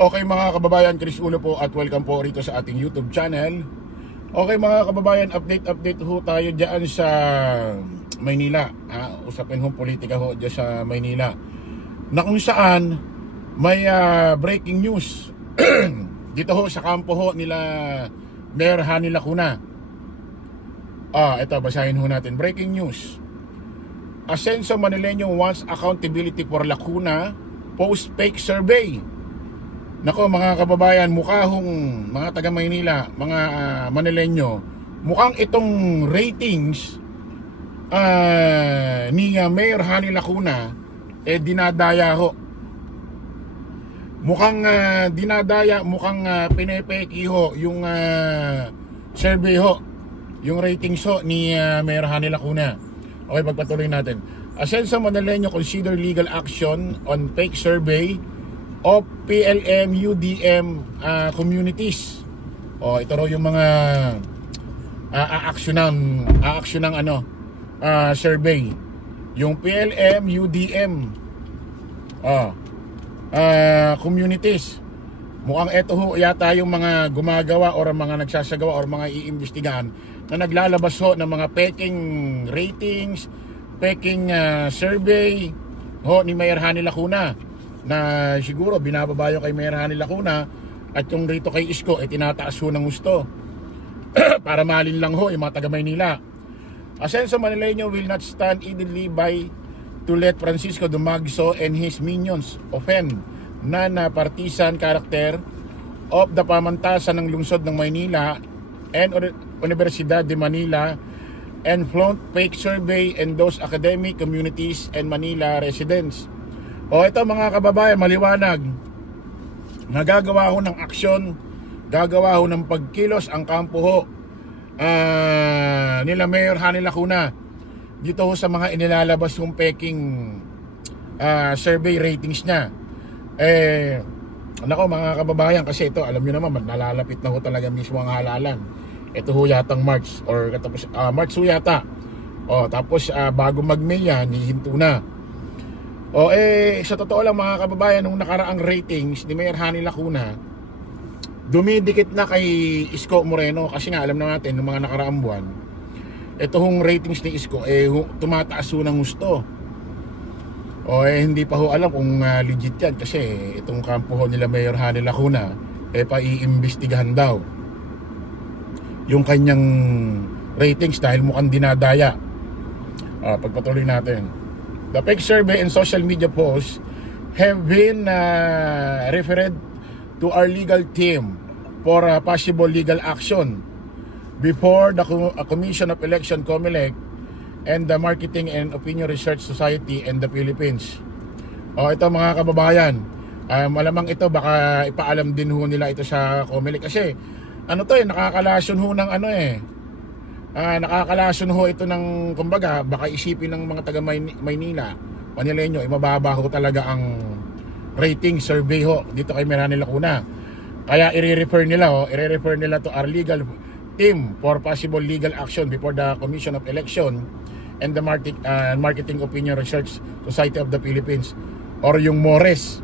Okay mga kababayan, Chris Ulo po at welcome po rito sa ating YouTube channel. Okay mga kababayan, update ho tayo dyan sa Maynila. Usapin ho politika ho dyan sa Maynila, na kung saan may breaking news dito ho sa kampo ho nila Mayor Hani Lacuna. Ito, basahin ho natin. Breaking news: Asenso Manileño wants accountability for Lacuna post fake survey. Nako mga kababayan, mukhang mga taga Maynila, mga Manileño, mukhang itong ratings ni Mayor Hani Lacuna dinadaya ho. Mukhang dinadaya, mukhang pinepeki ho yung survey ho, yung ratings ho ni Mayor Hani Lacuna. Okay, pagpatuloy natin. Asenso Manileño consider legal action on fake survey of PLM UDM communities. Ito raw yung mga aaksyon ng survey. Yung PLM UDM communities. Mukhang ito ho yata yung mga gumagawa or mga nagsasagawa or mga iimbestigahan na naglalabas ho ng mga peking ratings, peking survey ho ni Mayor Hani Lacuna, na siguro binababa yung kay Mayor Hani Lacuna at yung rito kay Isko tinataas ho ng gusto para malin lang ho yung mga taga Maynila. Asenso Manileño will not stand idly by to let Francisco Dumaguio and his minions offend non-partisan character of the pamantasan ng lungsod ng Maynila and Universidad de Manila and flaunt fake survey and those academic communities and Manila residents. Ito mga kababayan, maliwanag. Nagagawa ho ng aksyon, gagawa ho ng pagkilos ang kampo ho nila Mayor Hani Lacuna dito ho sa mga inilalabas yung peking survey ratings niya. Nako mga kababayan, kasi ito, alam nyo naman, nalalapit na ho talaga mismo ang halalan. Ito ho yatang March or March ho yata. Tapos bago mag-May yan, hihinto na. Sa totoo lang mga kababayan, nung nakaraang ratings ni Mayor Hani Lacuna, dumidikit na kay Isko Moreno, kasi nga alam na natin nung mga nakaraang buwan, ito hong ratings ni Isko tumataas ho ng gusto. Hindi pa ho alam kung legit yan, kasi itong kampo ho nila Mayor Hani Lacuna pa-iimbestigahan daw yung kanyang ratings dahil mukhang dinadaya. Pagpatuloy natin. The fake survey and social media posts have been referred to our legal team for possible legal action before the Commission of Election COMELEC and the Marketing and Opinion Research Society in the Philippines. Ito mga kababayan, malamang ito baka ipaalam din ho nila ito sa COMELEC, kasi nakakalasyon ho ng nakakalasyon ho ito ng, kumbaga, baka isipin ng mga taga Maynila, Manileño, mababa ho talaga ang rating survey ho dito kay Mayor Hani Lacuna. Kaya i-refer nila to our legal team for possible legal action before the Commission of Election and the Marketing Opinion Research Society of the Philippines, or yung MORES.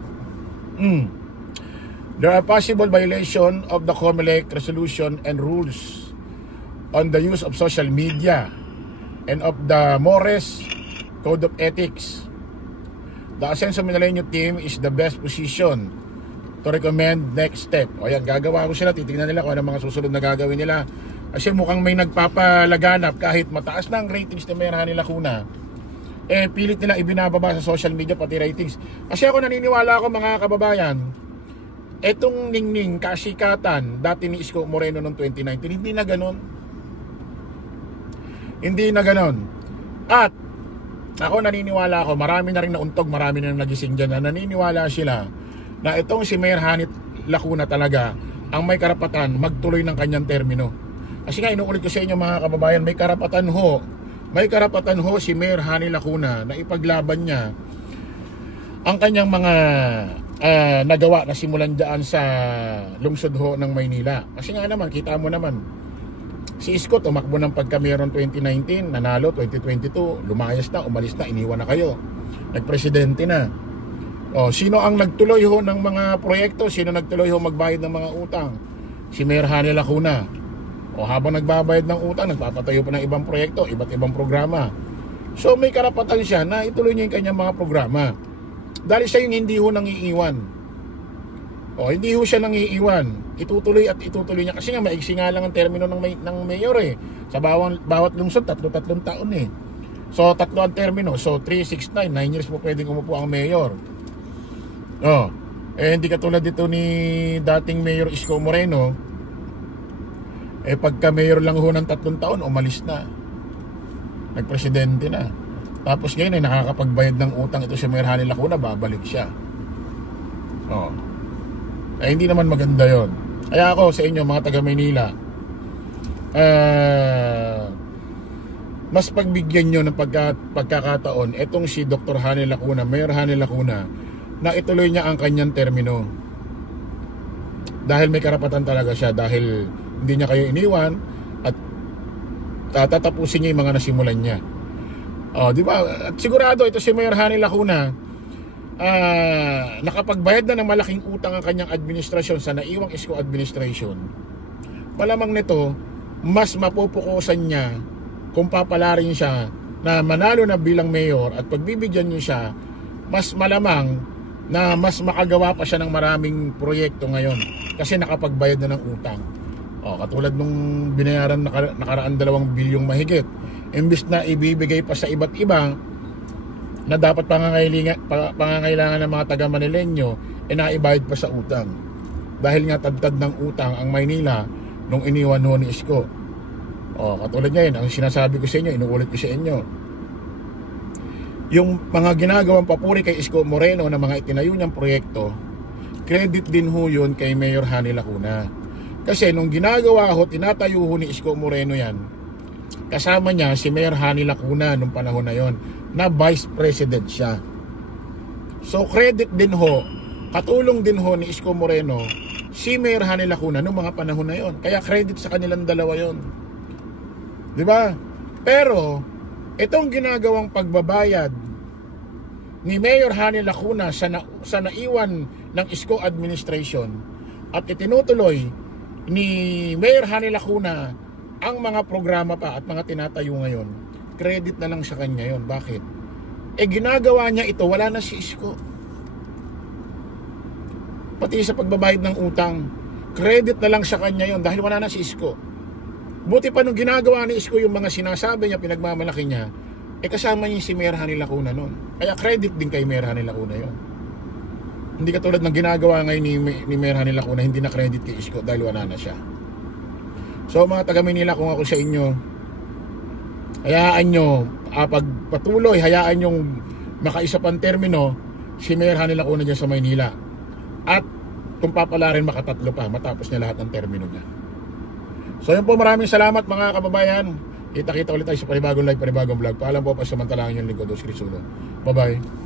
There are possible violation of the COMELEC resolution and rules on the use of social media and of the MORES Code of Ethics. The Asenso Manileño team is the best position to recommend next step. Ayan, gagawa ko sila, titingnan nila kung ano mga susunod na gagawin nila. Kasi mukhang may nagpapalaganap, kahit mataas na ang ratings ni Mayor Hani Lacuna, pilit nila ibinababa sa social media pati ratings. Kasi ako naniniwala ako mga kababayan, etong ningning kasikatan dati ni Isko Moreno noong 2019, hindi na ganon. Hindi na ganon. At ako naniniwala ako, marami na rin nauntog, marami na nagising dyan, na naniniwala sila na itong si Mayor Hani Lacuna talaga ang may karapatan magtuloy ng kanyang termino. Kasi nga inuulit ko sa inyo mga kababayan, may karapatan ho si Mayor Hani Lacuna na ipaglaban niya ang kanyang mga nagawa na simulan dyan sa lungsod ho ng Maynila. Kasi nga naman, kita mo naman, si Isko tumakbo ng pagka-mayor 2019, nanalo 2022, lumayas na, umalis na, iniwan na kayo, nagpresidente na. Sino ang nagtuloy ho ng mga proyekto? Sino nagtuloy ho magbayad ng mga utang? Si Mayor Hani Lacuna. Habang nagbabayad ng utang, nagpapatayo pa ng ibang proyekto, iba't ibang programa. So may karapatan siya na ituloy niya yung kanyang mga programa. Dahil siya yung hindi ho nangiiwan. Hindi ho siya nangiiwan. Itutuloy at itutuloy niya. Kasi nga maigsi nga lang ang termino ng mayor eh. Sa bawat lungsod, 3 taon eh. So 3 ang termino. So 3, 6, 9 years po pwedeng umupo ang mayor. Hindi katulad dito ni dating Mayor Isko Moreno. Pagka mayor lang ho ng 3 taon, umalis na. Nagpresidente na. Tapos ngayon ay nakakapagbayad ng utang ito si Mayor Hani Lacuna, babalik siya. Hindi naman maganda yon. Kaya ako sa inyo mga taga Maynila, mas pagbigyan nyo ng pagkakataon itong si Dr. Hani Lacuna, Mayor Hani Lacuna, na ituloy niya ang kanyang termino. Dahil may karapatan talaga siya, dahil hindi niya kayo iniwan at tatapusin niya yung mga nasimulan niya. Di ba? At sigurado ito si Mayor Hani Lacuna, nakapagbayad na ng malaking utang ang kanyang administrasyon sa naiwang Isko administration. Malamang nito, mas mapupukusan niya kung papalarin siya na manalo na bilang mayor at pagbibigyan niyo siya, mas malamang na mas makagawa pa siya ng maraming proyekto ngayon kasi nakapagbayad na ng utang. Katulad nung binayaran nakaraan 2 bilyong mahigit, imbis na ibibigay pa sa iba't iba na dapat pangangailangan ng mga taga Manileño, naibayad pa sa utang. Dahil nga tad ng utang ang Maynila nung iniwan ho ni Isko. Katulad ngayon, ang sinasabi ko sa inyo, inuulit ko sa inyo, yung mga ginagawang papuri kay Isko Moreno na mga itinayo niyang proyekto, credit din ho yun kay Mayor Hani Lacuna. Kasi nung ginagawa ho, tinatayo ho ni Isko Moreno yan, kasama niya si Mayor Hani Lacuna nung panahon na yon, na Vice President siya. So credit din ho, katulong din ho ni Isko Moreno si Mayor Hani Lacuna nung mga panahon na yon. Kaya credit sa kanilang dalawa yon. Di ba? Pero itong ginagawang pagbabayad ni Mayor Hani Lacuna sa naiwan ng Isko administration at itinutuloy ni Mayor Hani Lacuna ang mga programa pa at mga tinatayo ngayon, credit na lang sa kanya yon. Bakit? Ginagawa niya ito, wala na si Isko. Pati sa pagbabayad ng utang, credit na lang sa kanya yon dahil wala na si Isko. Buti pa nung ginagawa ni Isko yung mga sinasabi niya, pinagmamalaki niya, kasama niya si Mayor Hani Lacuna noon. Kaya credit din kay Mayor Hani Lacuna yon. Hindi katulad ng ginagawa ngayon ni Mayor Hani Lacuna, hindi na credit kay Isko dahil wala na siya. So mga taga Manila, kung ako sa inyo, hayaan nyo, pagpatuloy, hayaan yung makaisa pang termino si Mayor Hani Lacuna dyan sa Maynila. At kung papala rin makatatlo pa, matapos niya lahat ng termino niya. So yun po, maraming salamat mga kababayan. Kita-kita ulit tayo sa panibagong live, panibagong vlog. Paalam po pa, samantalang yung lingkod, Dos Crisulo. Bye-bye.